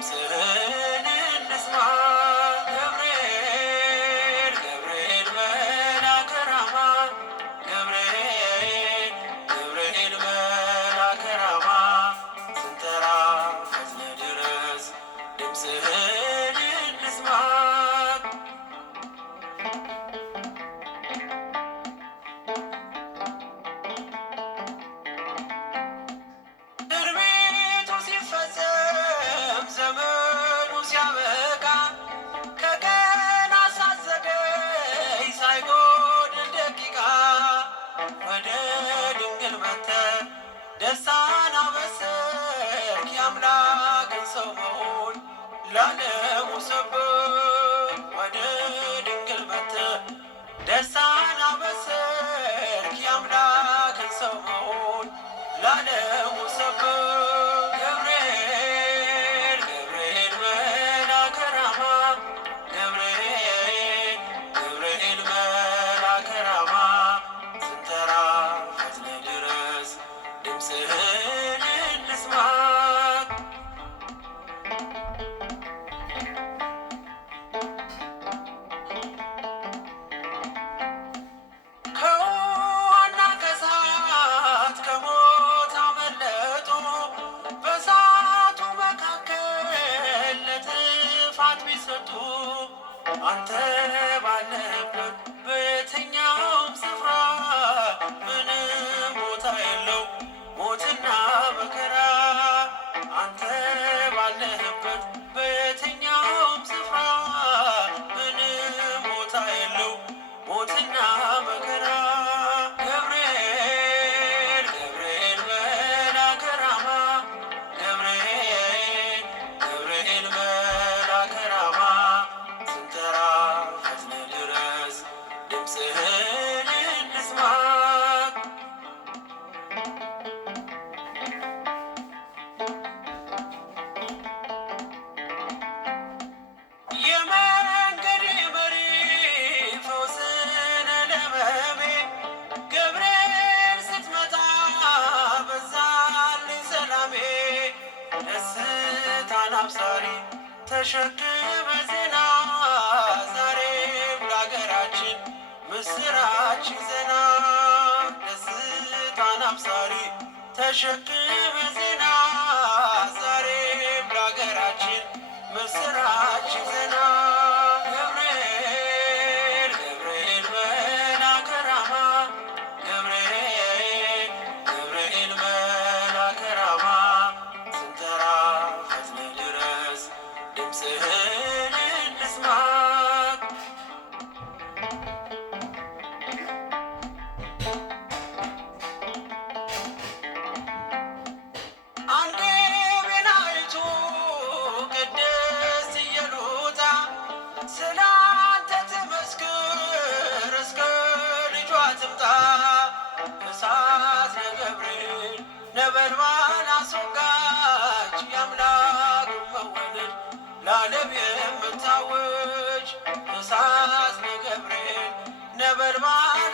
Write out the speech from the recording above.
ድምፅህን እንስማ። ገብርኤል ገብርኤል መልአከ ራማ ገብርኤል ገብርኤል መልአከ ራማ ስንጠራ ፈጥነህ ድረስ ድምፅህን እንስማ። ትንቢቱ ሲፈጸም ዘመኑ ሲያበቃ ከቀናት ሳትዘገይ ሳይጎድል ደቂቃ ወደ ድንግል መጥተህ ደስታን አበሰርክ። የአምላክን ሰው መሆን ለዓለሙ ሰበክ። ወደ ድንግል መጥተህ ደስታን አበሰርክ። የአምላክን ሰው መሆን ለዓለሙ ሰበክ። ገብርኤል ገብርኤል መልአከ ራማ ገብርኤል ገብርኤል መልአከ ራማ ስንጠራ ፈጥነህ ድረስ ድምፅህን እንስማ። ከውኃና ከእሳት ከሞት አመለጡ በእሳቱ መካከል ለጥፋት ቢሰጡ አንተ ባለህበት በየትኛውም ስፍራ ምንም ቦታ የለው ሞትና መከራ። አንተ ባለህበት በየትኛውም ስፍራ ምንም ቦታ የለው ሞትና መከራ። ገብርኤል ገብርኤል መልአከ ራማ ገብርኤል ገብርኤል መልአከ ራማ ስንጠራ ፈጥነህ ድረስ ድምፅህን እንስማ። የመንገዴ መሪ ፈውስነ ለሕመሜ ገብርኤል ስትመጣ በዛልኝ ሰላሜ። ደስታን አብሳሪ ተሸክመ ዜና ዛሬም ለአገራችን ምስራች ዜና። ደስታን አብሳሪ ተሸክመ ዜና ዛሬም ለአገራችን ምስራች ዜና። ገብርኤል ገብርኤል መልአከ ራማ ገብርኤል ገብርኤል መልአከ ራማ ስንጠራ ፈጥነህ ድረስ ድምፅህን እንስማ። አንዴ ቤናይቱ ቅድስት ኢየሉጣ ስላንተ ትመስክር እስከ ልጇ ትምጣ። እሳት ነገብርኤል ነበልባል አስወጋጅ የአምላክ መወለድ ለዓለም የምታውጅ። እሳት ነገብርኤል ነበልባል